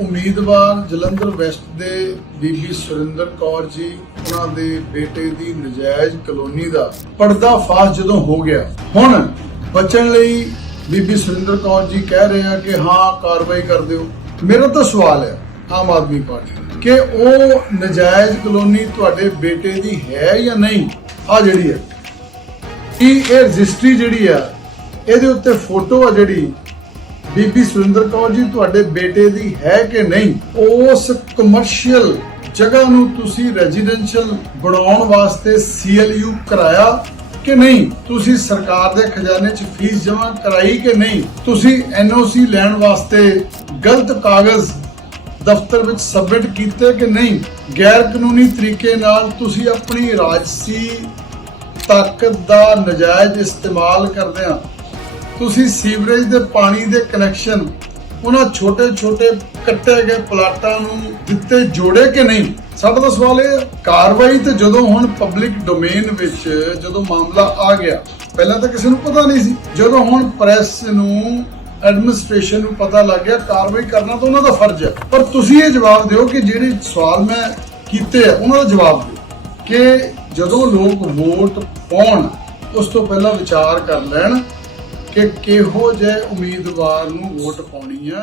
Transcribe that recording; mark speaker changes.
Speaker 1: ਉਮੀਦਵਾਰ ਜਲੰਧਰ ਵੈਸਟ ਦੇ ਬੀਬੀ ਸੁਰਿੰਦਰ ਕੌਰ ਜੀ, ਉਹਨਾਂ ਦੇ ਬੇਟੇ ਦੀ ਨਜਾਇਜ਼ ਕਲੋਨੀ ਦਾ ਪਰਦਾ ਫਾਸ਼ ਜਦੋਂ ਹੋ ਗਿਆ, ਹੁਣ ਬਚਣ ਲਈ ਬੀਬੀ ਸੁਰਿੰਦਰ ਕੌਰ ਜੀ ਕਹਿ ਰਹੇ ਆ ਕਿ ਹਾਂ, ਕਾਰਵਾਈ ਕਰ ਦਿਓ। ਮੇਰਾ ਤਾਂ ਸਵਾਲ ਹੈ ਆਮ ਆਦਮੀ ਪਾਰਟੀ ਕਿ ਉਹ ਨਜਾਇਜ਼ ਕਲੋਨੀ ਤੁਹਾਡੇ ਬੇਟੇ ਦੀ ਹੈ ਜਾਂ ਨਹੀਂ? ਆ ਜਿਹੜੀ ਹੈ। ਕੀ ਇਹ ਰਜਿਸਟਰੀ ਜਿਹੜੀ ਆ, ਇਹਦੇ ਉੱਤੇ ਫੋਟੋ ਆ ਜਿਹੜੀ? ਬੀਬੀ ਸੁਰਿੰਦਰ ਕੌਰ ਜੀ, ਤੁਹਾਡੇ ਬੇਟੇ ਦੀ ਹੈ ਕਿ ਨਹੀਂ? ਉਸ ਕਮਰਸ਼ੀਅਲ ਜਗ੍ਹਾ ਨੂੰ ਤੁਸੀਂ ਰੈਜ਼ੀਡੈਂਸ਼ੀਅਲ ਬਣਾਉਣ ਵਾਸਤੇ ਸੀਐਲਯੂ ਕਰਾਇਆ ਕਿ ਨਹੀਂ? ਤੁਸੀਂ ਸਰਕਾਰ ਦੇ ਖਜ਼ਾਨੇ 'ਚ ਫੀਸ ਜਮ੍ਹਾਂ ਕਰਾਈ ਕਿ ਨਹੀਂ? ਤੁਸੀਂ ਐਨਓਸੀ ਲੈਣ ਵਾਸਤੇ ਗਲਤ ਕਾਗਜ਼ ਦਫ਼ਤਰ ਵਿੱਚ ਸਬਮਿਟ ਕੀਤੇ ਕਿ ਨਹੀਂ? ਗੈਰ ਕਾਨੂੰਨੀ ਤਰੀਕੇ ਨਾਲ ਤੁਸੀਂ ਆਪਣੀ ਰਾਜਸੀ ਤਾਕਤ ਦਾ ਨਜਾਇਜ਼ ਇਸਤੇਮਾਲ ਕਰਦੇ ਕਰਦਿਆਂ ਤੁਸੀਂ ਸੀਵਰੇਜ ਦੇ ਪਾਣੀ ਦੇ ਕਨੈਕਸ਼ਨ ਉਹਨਾਂ ਛੋਟੇ-ਛੋਟੇ ਕੱਟੇ ਗਏ ਪਲਾਟਾਂ ਨੂੰ ਦਿੱਤੇ ਜੋੜੇ ਕਿ ਨਹੀਂ? ਸਾਡਾ ਤਾਂ ਸਵਾਲ ਇਹ ਕਾਰਵਾਈ ਤੇ ਜਦੋਂ ਹੁਣ ਪਬਲਿਕ ਡੋਮੇਨ ਵਿੱਚ ਜਦੋਂ ਮਾਮਲਾ ਆ ਗਿਆ, ਪਹਿਲਾਂ ਤਾਂ ਕਿਸੇ ਨੂੰ ਪਤਾ ਨਹੀਂ ਸੀ। ਜਦੋਂ ਹੁਣ ਪ੍ਰੈਸ ਨੂੰ ਐਡਮਿਨਿਸਟ੍ਰੇਸ਼ਨ ਨੂੰ ਪਤਾ ਲੱਗ ਗਿਆ, ਕਾਰਵਾਈ ਕਰਨਾ ਤਾਂ ਉਹਨਾਂ ਦਾ ਫਰਜ਼ ਹੈ ਪਰ ਤੁਸੀਂ ਇਹ ਜਵਾਬ ਦਿਓ ਕਿ ਜਿਹੜੇ ਸਵਾਲ ਮੈਂ ਕੀਤੇ ਆ, ਉਹਨਾਂ ਦਾ ਜਵਾਬ ਦਿਓ ਕਿ ਜਦੋਂ ਲੋਕ ਵੋਟ ਪਾਉਣ, ਉਸ ਤੋਂ ਪਹਿਲਾਂ ਵਿਚਾਰ ਕਰ ਲੈਣ ਕਿ ਕਿਹੋ ਜਿਹੇ ਉਮੀਦਵਾਰ ਨੂੰ ਵੋਟ ਪਾਉਣੀ ਆ